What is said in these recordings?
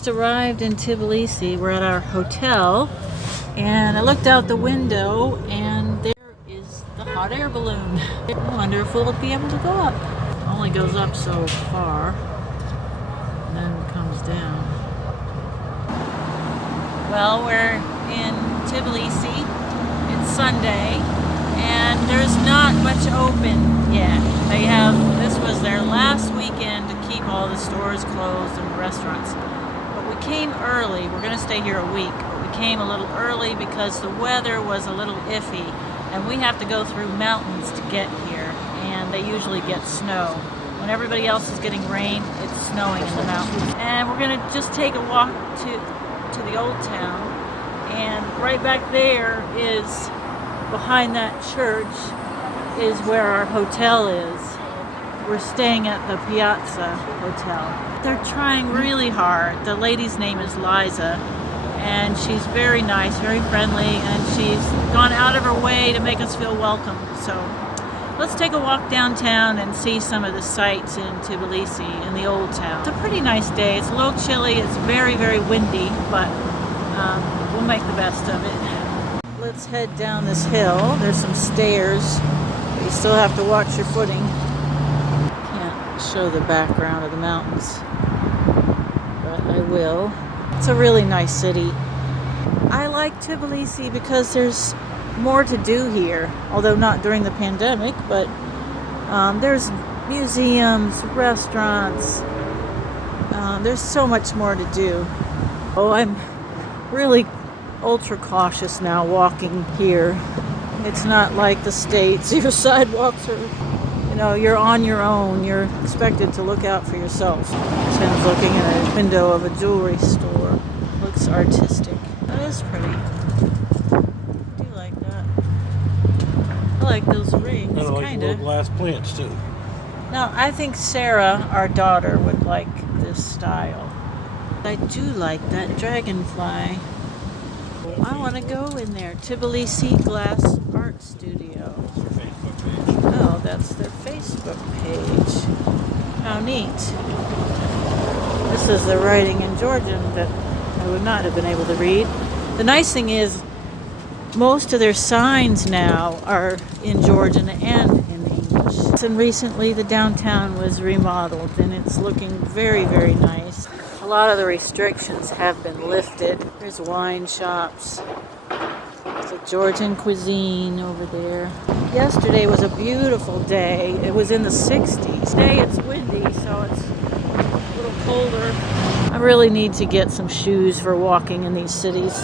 Just arrived in Tbilisi. We're at our hotel, and I looked out the window, and there is the hot air balloon. I wonder if we'll be able to go up. It only goes up so far, and then it comes down. Well, we're in Tbilisi. It's Sunday, and there's not much open yet. This was their last weekend to keep all the stores closed and the restaurants. But we came early. We're going to stay here a week. But we came a little early because the weather was a little iffy, and we have to go through mountains to get here, and they usually get snow. When everybody else is getting rain, it's snowing in the mountains. And we're going to just take a walk to the old town, and right back there is, behind that church, is where our hotel is. We're staying at the Piazza Hotel. They're trying really hard. The lady's name is Liza, and she's very nice, very friendly, and she's gone out of her way to make us feel welcome. So let's take a walk downtown and see some of the sights in Tbilisi, in the old town. It's a pretty nice day. It's a little chilly. It's very, very windy, but we'll make the best of it. Let's head down this hill. There's some stairs. You still have to watch your footing. Can't show the background of the mountains, but I will. It's a really nice city. I like Tbilisi because there's more to do here, although not during the pandemic, but there's museums, restaurants. There's so much more to do. Oh, I'm really ultra cautious now walking here. It's not like the States. Your sidewalks are, you're on your own. You're expected to look out for yourself. Tim's looking at a window of a jewelry store. Looks artistic. That is pretty. I do like that. I like those rings, I like kind little of. glass plants too. Now, I think Sarah, our daughter, would like this style. I do like that dragonfly. I want to go in there. Tbilisi Glass Art Studio. That's their Facebook page. Oh, that's their Facebook page. How neat. This is the writing in Georgian that I would not have been able to read. The nice thing is, most of their signs now are in Georgian and in English. And recently the downtown was remodeled, and it's looking very, very nice. A lot of the restrictions have been lifted. There's wine shops. There's a Georgian cuisine over there. Yesterday was a beautiful day. It was in the 60s. Today it's windy, so it's a little colder. I really need to get some shoes for walking in these cities.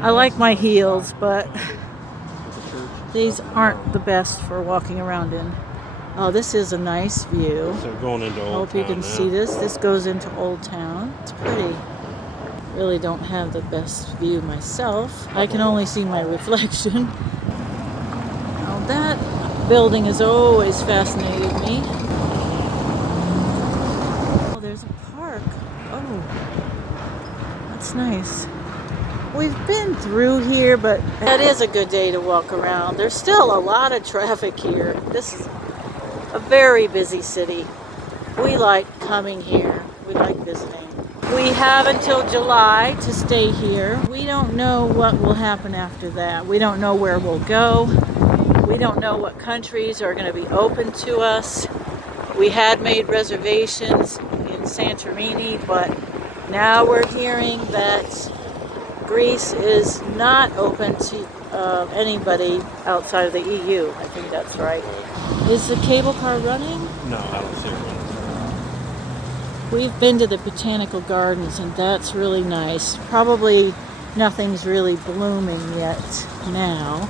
I like my heels, but these aren't the best for walking around in. Oh, this is a nice view. So we're going into I Old hope you Town can now. see this. This goes into Old Town. It's pretty. Really don't have the best view myself. I can only see my reflection. Now that building has always fascinated me. Oh, there's a park. Oh, that's nice. We've been through here, but that is a good day to walk around. There's still a lot of traffic here. This is a very busy city. We like coming here. We like visiting. We have until July to stay here. We don't know what will happen after that. We don't know where we'll go. We don't know what countries are going to be open to us. We had made reservations in Santorini, but now we're hearing that Greece is not open to anybody outside of the EU. I think that's right. Is the cable car running? No, I don't see it running. We've been to the botanical gardens, and that's really nice. Probably nothing's really blooming yet now,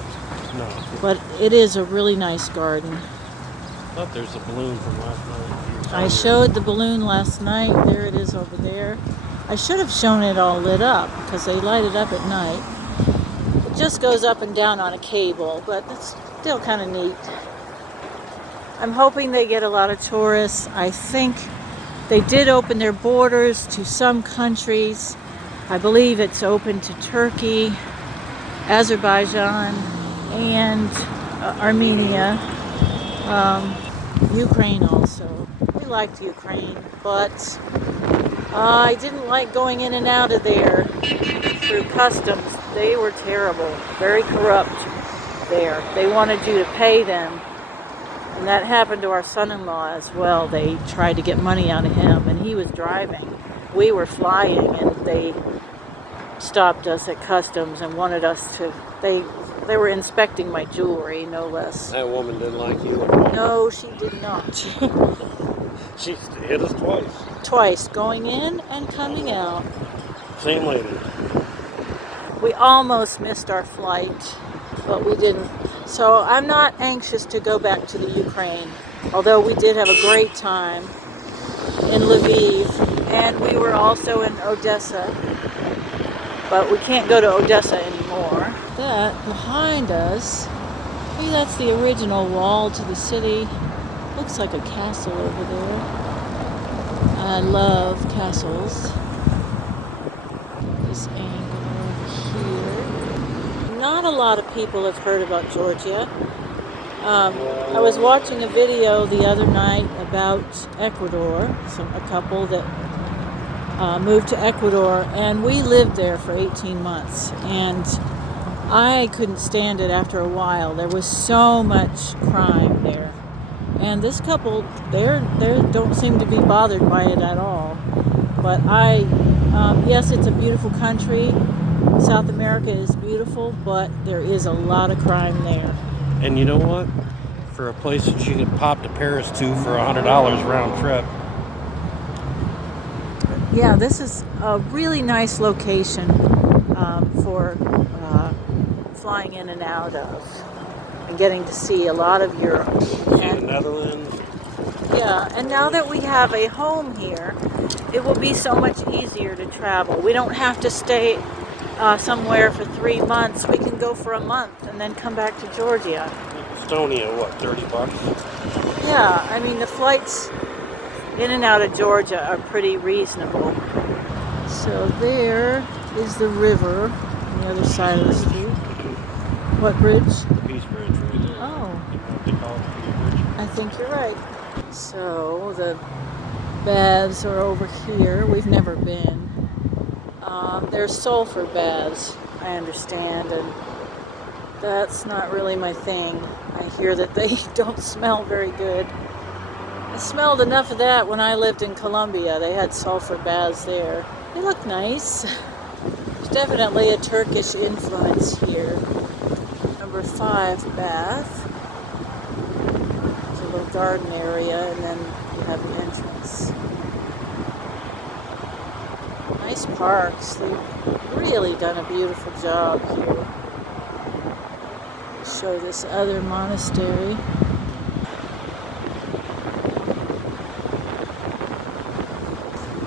No. but it is a really nice garden. Oh, there's a balloon from last night. I showed the balloon last night. There it is over there. I should have shown it all lit up because they light it up at night. It just goes up and down on a cable, but it's still kind of neat. I'm hoping they get a lot of tourists. I think they did open their borders to some countries. I believe it's open to Turkey, Azerbaijan, and Armenia, Ukraine also. We liked Ukraine, but I didn't like going in and out of there through customs. They were terrible, very corrupt there. They wanted you to pay them. And that happened to our son-in-law as well. They tried to get money out of him, and he was driving. We were flying, and they stopped us at customs and wanted us to... They were inspecting my jewelry, no less. That woman didn't like you. No, she did not. She hit us twice. Twice, going in and coming out. Same lady. We almost missed our flight, but we didn't. So I'm not anxious to go back to the Ukraine, although we did have a great time in Lviv, and we were also in Odessa, but we can't go to Odessa anymore. That behind us, maybe that's the original wall to the city. Looks like a castle over there. I love castles. This angle over here. Not a lot of people have heard about Georgia. I was watching a video the other night about Ecuador, a couple that moved to Ecuador, and we lived there for 18 months, and I couldn't stand it after a while. There was so much crime there. And this couple, they don't seem to be bothered by it at all. But yes, it's a beautiful country. South America is beautiful, but there is a lot of crime there. And you know what? For a place that you could pop to Paris to for $100 round trip. Yeah, this is a really nice location for flying in and out of and getting to see a lot of Europe. See the Netherlands. Yeah, and now that we have a home here, it will be so much easier to travel. We don't have to stay somewhere for 3 months. We can go for a month and then come back to Georgia. Estonia, what, $30? Yeah, I mean the flights in and out of Georgia are pretty reasonable. So there is the river on the other side of the street. What bridge? The Peace Bridge right there. Oh. You know what they call it, the Peace Bridge? I think you're right. So the baths are over here. We've never been. There's sulfur baths, I understand, and that's not really my thing. I hear that they don't smell very good. I smelled enough of that when I lived in Colombia. They had sulfur baths there. They look nice. There's definitely a Turkish influence here. Number 5 bath. It's a little garden area, and then you have the entrance. Nice parks. They've really done a beautiful job here. Show this other monastery.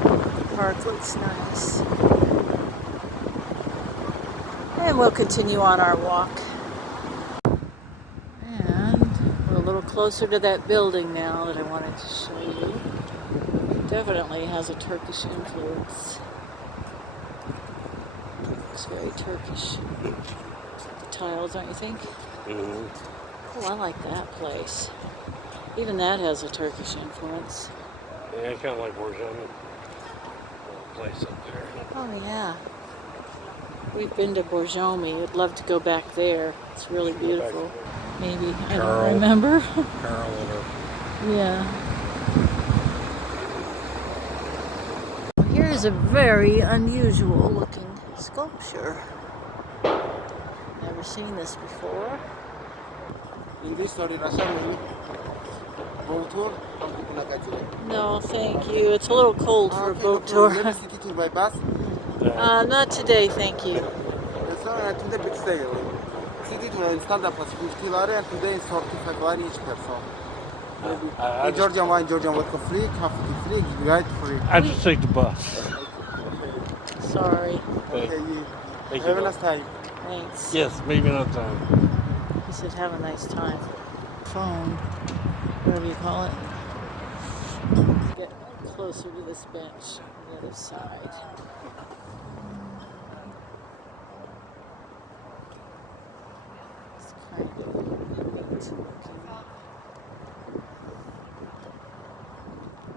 The park looks nice. And we'll continue on our walk. And we're a little closer to that building now that I wanted to show you. It definitely has a Turkish influence. Looks very Turkish. The tiles, don't you think? Mm-hmm. Oh, I like that place. Even that has a Turkish influence. Yeah, kind of like Borjani. Place up there. Oh, yeah. We've been to Borjomi. I'd love to go back there. It's really beautiful. Maybe. I don't remember. Carl or... Yeah. Here's a very unusual looking sculpture. Never seen this before. English, sorry, Russian, maybe. Boat tour? No, thank you. It's a little cold for a boat tour. Maybe city tour by bus. Not today, thank you. So, today big stay. City tour in standard plus 50 lari, and today is 45 lari each person. Georgian wine, Georgian vodka free, coffee free, guide free. I just take the bus. Sorry. Okay, Thank have you. a nice time. Thanks. Yes, maybe another time. He said, have a nice time. Phone, whatever you call it. Get closer to this bench on the other side. It's kind of neat looking.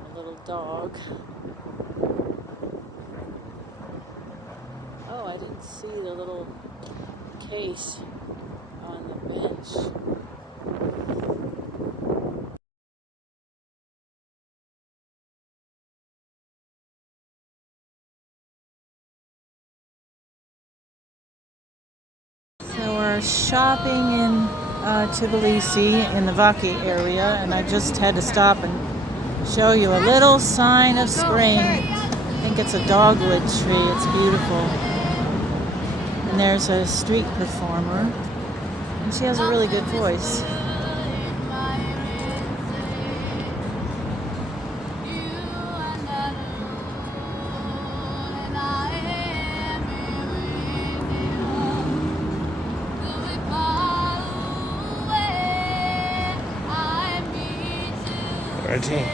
A little dog. didn't see the little case on the bench. So we're shopping in Tbilisi in the Vaki area, and I just had to stop and show you a little sign of spring. I think it's a dogwood tree. It's beautiful. And there's a street performer, and she has a really good voice. Reggie.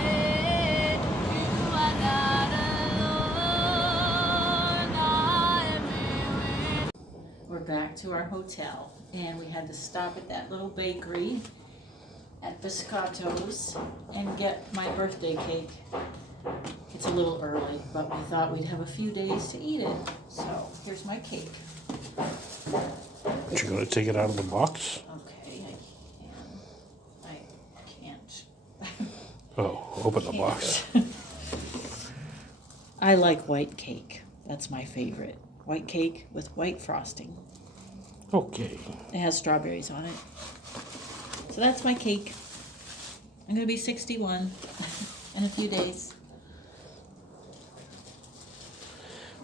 We're back to our hotel, and we had to stop at that little bakery at Biscotto's and get my birthday cake. It's a little early, but we thought we'd have a few days to eat it. So here's my cake. You're going to take it out of the box? Okay, I can't. Oh, open the box. I like white cake. That's my favorite. White cake with white frosting. Okay. It has strawberries on it. So that's my cake. I'm going to be 61 in a few days.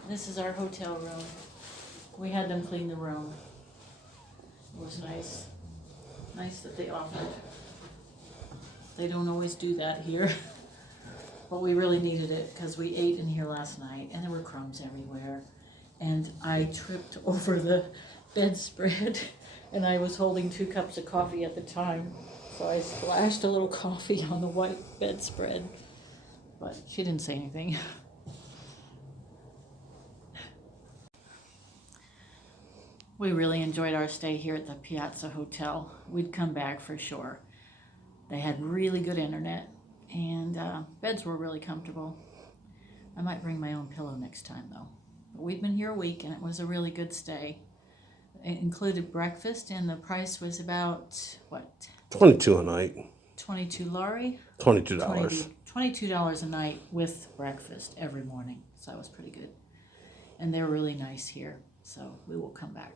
This is our hotel room. We had them clean the room. It was nice. Nice that they offered. They don't always do that here. But we really needed it because we ate in here last night and there were crumbs everywhere. And I tripped over the bedspread and I was holding 2 cups of coffee at the time. So I splashed a little coffee on the white bedspread. But she didn't say anything. We really enjoyed our stay here at the Piazza Hotel. We'd come back for sure. They had really good internet and beds were really comfortable. I might bring my own pillow next time though. But we've been here a week and it was a really good stay. It included breakfast and the price was about, what? 22 a night. 22 lari? $22. $22 a night with breakfast every morning. So that was pretty good. And they're really nice here. So we will come back.